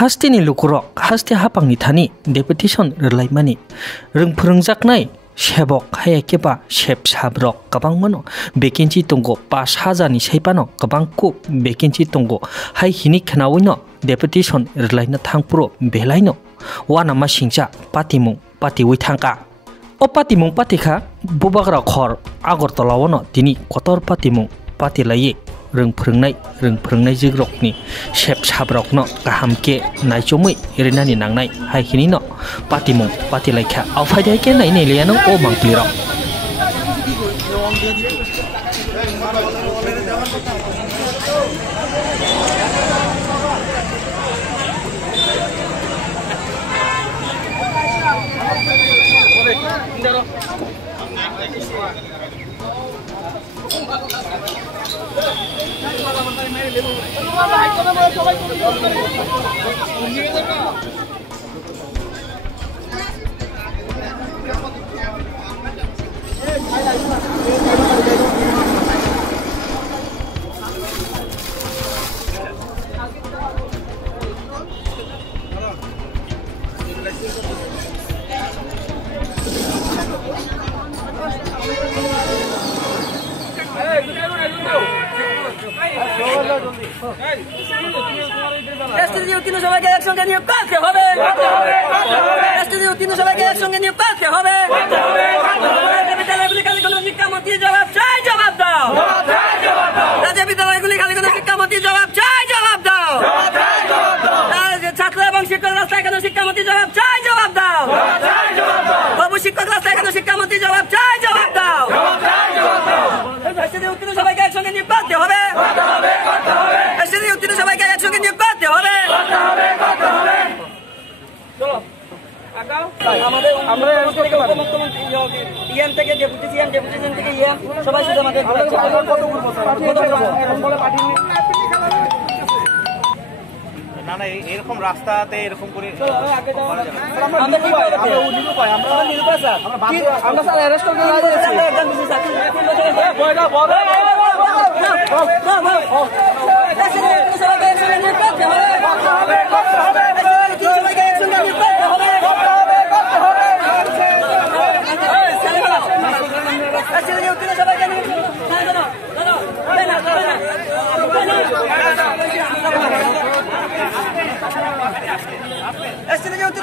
हास्तिनि लुकुरक हास्ति हापांनि थानि deputation रलाइमानि रों फोरोंजाकनाय सेबक हायाकेबा सेब साब्रक गोबां मनो बेकेन्सि दंगो 5,000 नि सैपानो गोबां कुप बेकेन्सि दंगो हाय हिनि खनावैनो डेपुटेसन रलाइनो थांपुरो बेलाइनो वानामा सिंचा पातिमुं पातिवै थांका ओ पातिमुं पातिखा बुबाग्रा खर आगरतलावनो दिनि कतर पातिमुं पातिलायै रों फोरोंनाय जिग्रकनि सेब साब्रकनो गाहामके नायचमै एरेनानि नांनाय हायखिनिनो पातिमुं पातिलायखा आवफायदायके नायनायलायानो ओ मांप्लिराव Estudio tiene সবাইকে একসঙ্গে নিয়োগ করতে হবে এstudio tiene সবাইকে একসঙ্গে নিয়োগ করতে হবে বিদ্যালয়গুলি খালি কোনো শিক্ষামন্ত্রী জবাব চাই জবাব দাও রাজ্য বিদ্যালয়গুলি খালি কোনো শিক্ষামন্ত্রী জবাব চাই জবাব দাও ছাত্র এবং শিক্ষক রাস্তায় কেন শিক্ষামন্ত্রী জবাব চাই জবাব দাও বাবু শিক্ষক রাস্তায় কেন শিক্ষামন্ত্রী জবাব চাই জবাব দাও এstudio tiene সবাইকে একসঙ্গে নিয়োগ করতে হবে এstudio tiene সবাইকে একসঙ্গে নিয়োগ করতে হবে চলো আগাও আমাদের আমরা উপমুখ্যমন্ত্রী ইএম থেকে ডেপুটি সিএম ডেপুটি সিএম থেকে ইএম সবাই শুধু আমাদের না না এরকম রাস্তাতে এরকম করে আমরা স্যার অ্যারেস্ট করতে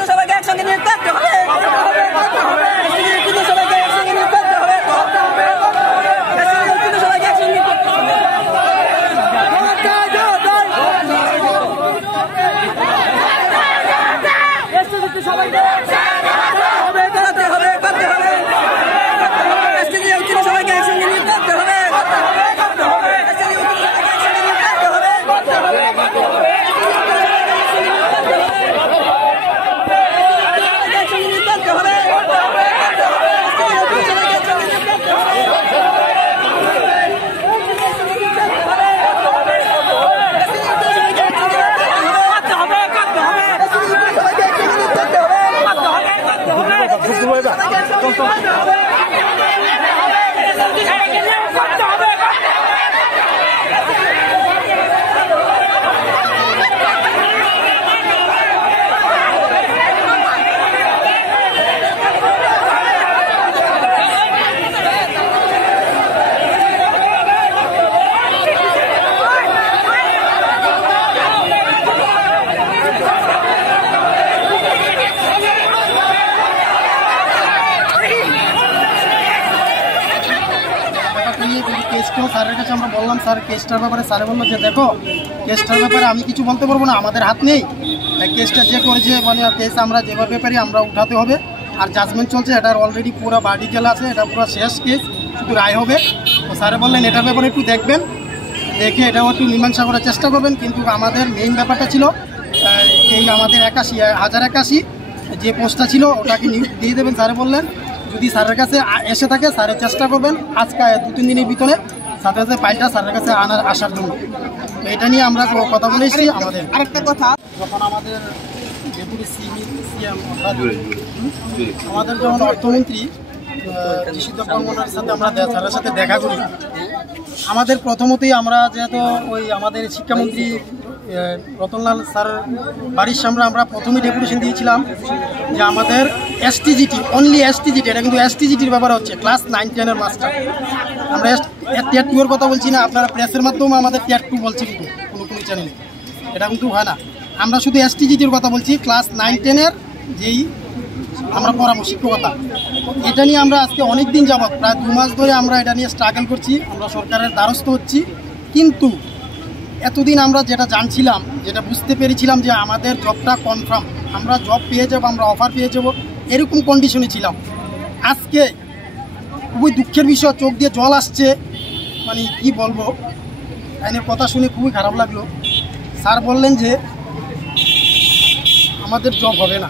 সবাইকে একসঙ্গে নিয়োগ করতে হবে সবাইকে একসঙ্গে নিয়োগ করতে হবে সবাইকে একসঙ্গে স্যারের কাছে আমরা বললাম স্যার কেসটার ব্যাপারে স্যারে বললো যে দেখো কেসটার ব্যাপারে আমি কিছু বলতে পারবো না, আমাদের হাত নেই, কেসটা যে করেছে মানে কেস আমরা যেভাবে পারি আমরা উঠাতে হবে। আর জাজমেন্ট চলছে, এটার অলরেডি পুরো ভার্ডিক্যাল আছে, এটা পুরো শেষ কেস, শুধু রায় হবে। তো স্যারে বললেন এটার ব্যাপারে একটু দেখবেন, দেখে এটাও একটু মীমাংসা করার চেষ্টা করবেন। কিন্তু আমাদের মেইন ব্যাপারটা ছিল এই আমাদের 1081 যে পোস্টটা ছিল ওটাকে নিয়োগ দিয়ে দেবেন স্যারে বললেন। যদি স্যারের কাছে এসে থাকে স্যারের চেষ্টা করবেন আজকে 2-3 দিনের ভিতরে সাথে সাথে ফাইলটা স্যারের কাছে আসার জন্য। তো এটা নিয়ে আমরা কথা বলে এসেছি। আমাদের আরেকটা কথা, যখন আমাদের ডেপুটি সিএম আমাদের যখন অর্থমন্ত্রী নিষিদ্ধ কর্মকর্তার সাথে আমরা স্যারের সাথে দেখা করি, আমাদের প্রথমতেই আমরা যেহেতু ওই আমাদের শিক্ষামন্ত্রী রতনলাল স্যার বাড়ির সামনে আমরা প্রথমে ডেপুটেশন দিয়েছিলাম যে আমাদের এসটিজিটি, অনলি এসটিজিটি, এটা কিন্তু এসটিজিটির ব্যাপার হচ্ছে ক্লাস 9-10 মাস্টার। আমরা টিয়ার 2 এর কথা বলছি না, আপনারা প্রেসের মাধ্যমে আমাদের টিয়ার 2 বলছি, কিন্তু কোনো চ্যানেলে এটা কিন্তু হয় না। আমরা শুধু এসটিজিটির কথা বলছি, ক্লাস 9-10 যেই আমরা পড়াবো শিক্ষকতা। এটা নিয়ে আমরা আজকে অনেক দিন যাবত প্রায় 2 মাস ধরে আমরা এটা নিয়ে স্ট্রাগল করছি, আমরা সরকারের দ্বারস্থ হচ্ছি। কিন্তু এতদিন আমরা যেটা জানছিলাম, যেটা বুঝতে পেরেছিলাম যে আমাদের জবটা কনফার্ম, আমরা জব পেয়ে যাবো, আমরা অফার পেয়ে যাবো, এরকম কন্ডিশনে ছিলাম। আজকে খুবই দুঃখের বিষয়, চোখ দিয়ে জল আসছে, মানে কি বলবো, আইনের কথা শুনে খুবই খারাপ লাগলো। স্যার বললেন যে আমাদের জব হবে না,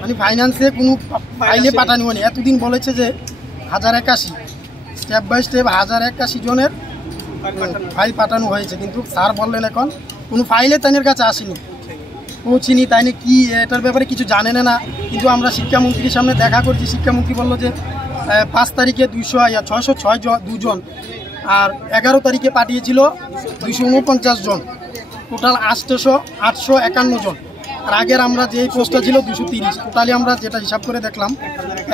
মানে ফাইন্যান্সে কোনো ফাইলে পাঠানো হয়নি। এতদিন বলেছে যে 1081 স্টেপ বাই স্টেপ 1081 জনের ফাইল পাঠানো হয়েছে, কিন্তু স্যার বললেন এখন কোনো ফাইলে তাইনের কাছে আসেনি, পৌঁছিনি। তাইনে কি এটার ব্যাপারে কিছু জানেন না। কিন্তু আমরা শিক্ষামন্ত্রীর সামনে দেখা করছি, শিক্ষামন্ত্রী বললো যে 5 তারিখে 606 জন, আর 11 তারিখে পাঠিয়েছিল 249 জন, টোটাল 851 জন। আর আগের আমরা যেই পোস্টটা ছিল 230, টোটালি আমরা যেটা হিসাব করে দেখলাম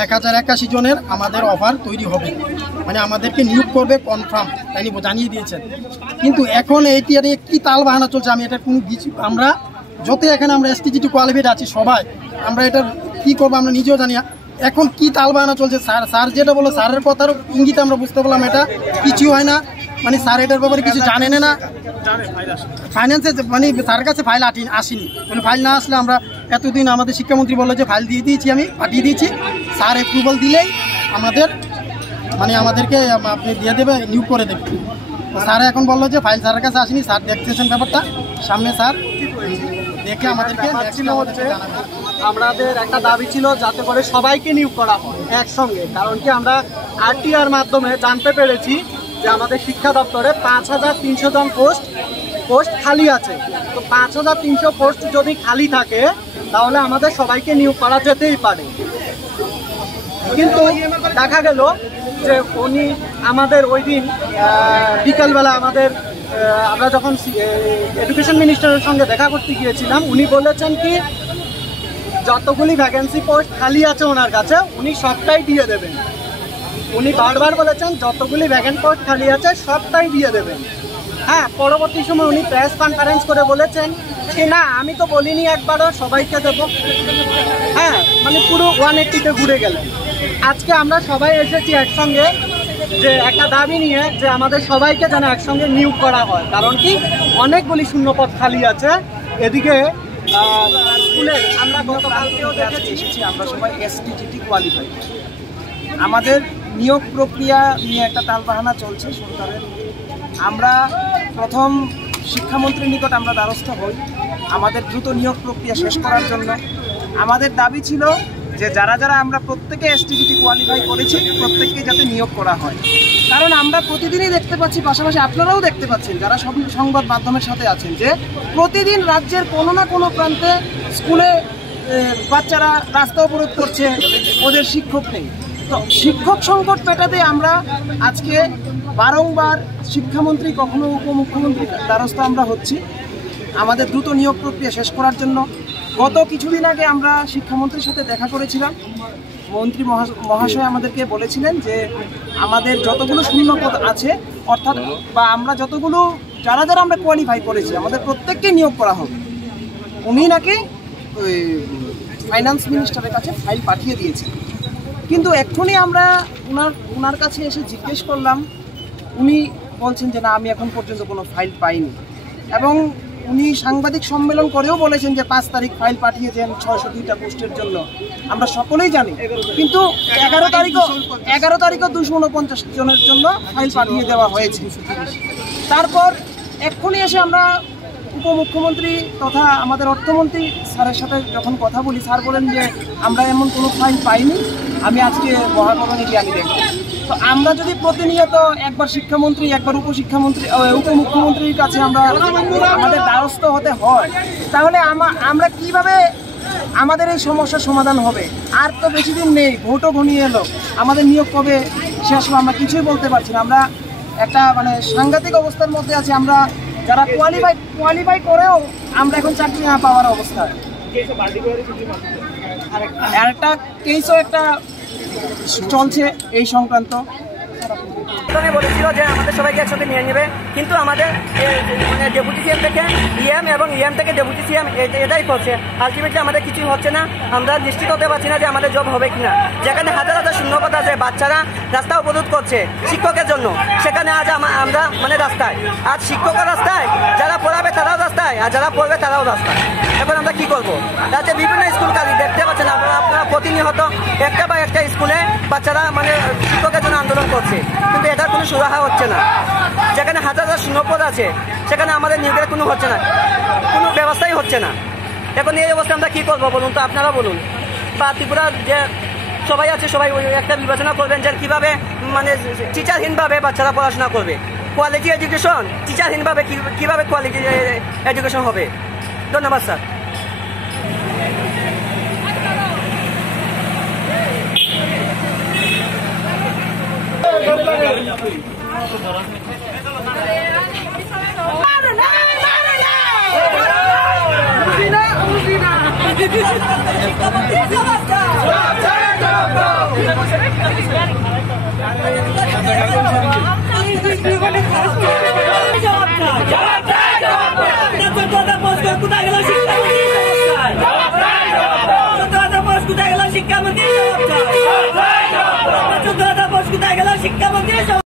1081 জনের আমাদের অফার তৈরি হবে, মানে আমাদেরকে নিয়োগ করবে কনফার্ম, তাই জানিয়ে দিয়েছেন। কিন্তু এখন এইটি নিয়ে কী তাল বাহানা চলছে, আমি এটা কোনো আমরা যত এখানে আমরা এসটিজিটি কোয়ালিফাইড আছি সবাই, আমরা এটা কী করবো আমরা নিজেও জানি। এখন কি তাল বাহানা চলছে, স্যার যেটা বলো, স্যারের কথার ইঙ্গিতে আমরা বুঝতে পারলাম এটা কিছু হয় না, মানে স্যার এটার ব্যাপারে কিছু জানেন না। ফাইন্যান্সে মানে স্যারের কাছে ফাইল আসেনি, মানে ফাইল না আসলে আমরা এতদিন আমাদের শিক্ষামন্ত্রী বললো যে ফাইল দিয়ে দিয়েছি, আমি পাঠিয়ে দিয়েছি, স্যার অ্যাপ্রুভাল দিলেই আমাদের মানে আমাদেরকে আপনি দিয়ে দেবে, নিয়োগ করে দেবে। স্যার এখন বললো যে ফাইল স্যারের কাছে আসেনি, স্যার দেখতেছেন ব্যাপারটা, সামনে স্যার দেখে আমাদেরকে আমাদের একটা দাবি ছিল যাতে করে সবাইকে নিয়োগ করা হয় একসঙ্গে। কারণ কি আমরা আরটিআর মাধ্যমে জানতে পেরেছি যে আমাদের শিক্ষা দপ্তরে 5300 জন পোস্ট খালি আছে। তো 5300 পোস্ট যদি খালি থাকে তাহলে আমাদের সবাইকে নিয়োগ করা যেতেই পারে। কিন্তু দেখা গেল যে উনি আমাদের ওই দিন বিকালবেলা আমরা যখন এডুকেশন মিনিস্টারের সঙ্গে দেখা করতে গিয়েছিলাম, উনি বলেছেন কি যতগুলি ভ্যাকেন্সি পোস্ট খালি আছে ওনার কাছে উনি সবটাই দিয়ে দেবেন। উনি বারবার বলেছেন যতগুলি ভ্যাকেন্ট পোস্ট খালি আছে সবটাই দিয়ে দেবেন। হ্যাঁ, পরবর্তী সময় উনি প্রেস কনফারেন্স করে বলেছেন যে না, আমি তো বলিনি একবারও সবাইকে দেব। হ্যাঁ, মানে পুরো 180-তে ঘুরে গেলেন। আজকে আমরা সবাই এসেছি একসঙ্গে যে একটা দাবি নিয়ে যে আমাদের সবাইকে যেন একসঙ্গে নিয়োগ করা হয়। কারণ কি অনেকগুলি শূন্যপদ খালি আছে। এদিকে স্কুলে আমরা গতকালকেও দেখেছি আমরা সবাই এসটিজিটি কোয়ালিফাই। আমাদের নিয়োগ প্রক্রিয়া নিয়ে একটা তালবাহানা চলছে সরকারের। আমরা প্রথম শিক্ষামন্ত্রীর নিকট আমরা দ্বারস্থ হই আমাদের দ্রুত নিয়োগ প্রক্রিয়া শেষ করার জন্য। আমাদের দাবি ছিল যে যারা আমরা প্রত্যেকে এসটিজিটি কোয়ালিফাই করেছি প্রত্যেককে যাতে নিয়োগ করা হয়। কারণ আমরা প্রতিদিনই দেখতে পাচ্ছি, পাশাপাশি আপনারাও দেখতে পাচ্ছেন যারা সব সংবাদ মাধ্যমের সাথে আছেন, যে প্রতিদিন রাজ্যের কোনো না কোনো প্রান্তে স্কুলে বাচ্চারা রাস্তা অবরোধ করছে, ওদের শিক্ষক নেই। তো শিক্ষক সংকট মেটাতে আমরা আজকে বারংবার শিক্ষামন্ত্রী কখনো উপমুখ্যমন্ত্রীর দ্বারস্থ আমরা হচ্ছি আমাদের দ্রুত নিয়োগ প্রক্রিয়া শেষ করার জন্য। গত কিছুদিন আগে আমরা শিক্ষামন্ত্রীর সাথে দেখা করেছিলাম। মন্ত্রী মহাশয় আমাদেরকে বলেছিলেন যে আমাদের যতগুলো শূন্যপদ আছে, অর্থাৎ বা আমরা যতগুলো যারা আমরা কোয়ালিফাই করেছি আমাদের প্রত্যেককে নিয়োগ করা হবে। উনি নাকি ওই ফাইন্যান্স মিনিস্টারের কাছে ফাইল পাঠিয়ে দিয়েছেন। কিন্তু এক্ষুনি আমরা ওনার কাছে এসে জিজ্ঞেস করলাম, উনি বলছেন যে না, আমি এখন পর্যন্ত কোনো ফাইল পাইনি। এবং উনি সাংবাদিক সম্মেলন করেও বলেছেন যে 5 তারিখ ফাইল পাঠিয়েছেন 602টা পোস্টের জন্য, আমরা সকলেই জানি। কিন্তু 11 তারিখও 249 জনের জন্য ফাইল পাঠিয়ে দেওয়া হয়েছে। তারপর এক্ষুনি এসে আমরা উপমুখ্যমন্ত্রী তথা আমাদের অর্থমন্ত্রী স্যারের সাথে যখন কথা বলি, স্যার বলেন যে আমরা এমন কোনো ফাইল পাইনি, আমি আজকে মহাকরণে গিয়ে আমি দেখব। তো আমরা যদি প্রতিনিয়ত একবার শিক্ষামন্ত্রী একবার উপমুখ্যমন্ত্রীর কাছে আমাদের দ্বারস্থ হতে হয়, তাহলে আমরা কিভাবে আমাদের এই সমস্যার সমাধান হবে? আর তো বেশি দিন নেই, ভোটও ঘনিয়ে এলো, আমাদের নিয়োগ কবে শেষ হবে আমরা কিছুই বলতে পারছি না। আমরা একটা মানে সাংঘাতিক অবস্থার মধ্যে আছে। আমরা যারা কোয়ালিফাই করেও আমরা এখন চাকরি না পাওয়ার অবস্থা। আর একটা কেসও একটা চলছে এই সংক্রান্ত। বলেছিল যে আমাদের সবাইকে একসাথে নিয়ে নেবে, কিন্তু আমাদের ডেপুটি সিএম থেকে ইএম এবং ইএম থেকে ডেপুটি সিএম এটাই করছে। আলটিমেটলি আমাদের কিছুই হচ্ছে না, আমরা নিশ্চিত হতে পারছি না যে আমাদের জব হবে কিনা। যেখানে হাজার হাজার শূন্যপদ আছে, বাচ্চারা রাস্তা অবরোধ করছে শিক্ষকের জন্য, সেখানে আজ আমরা মানে রাস্তায়, আজ শিক্ষকের রাস্তায়, যারা পড়াবে তারাও রাস্তায়, আর যারা পড়বে তারাও রাস্তায়। এখন আমরা কি করবো? রাজ্যে বিভিন্ন স্কুল কালি দেখতে পাচ্ছেন আপনারা প্রতিনিয়ত একটা বা একটা স্কুলে বাচ্চারা মানে শিক্ষকের জন্য আন্দোলন করছে, কিন্তু এটার কোনো সুরাহা হচ্ছে না। যেখানে হাজার হাজার শূন্যপদ আছে সেখানে আমাদের নিয়োগের কোনো হচ্ছে না, কোনো ব্যবস্থাই হচ্ছে না। এখন এই অবস্থা আমরা কি করবো বলুন তো, আপনারা বলুন। বা ত্রিপুরার যে সবাই আছে সবাই একটা বিবেচনা করবেন যে কিভাবে মানে টিচারহীনভাবে বাচ্চারা পড়াশোনা করবে। কোয়ালিটি এডুকেশন টিচারহীনভাবে কিভাবে কোয়ালিটি এডুকেশন হবে? ধন্যবাদ স্যার। কোথায় গেল শিক্ষামন্ত্রী?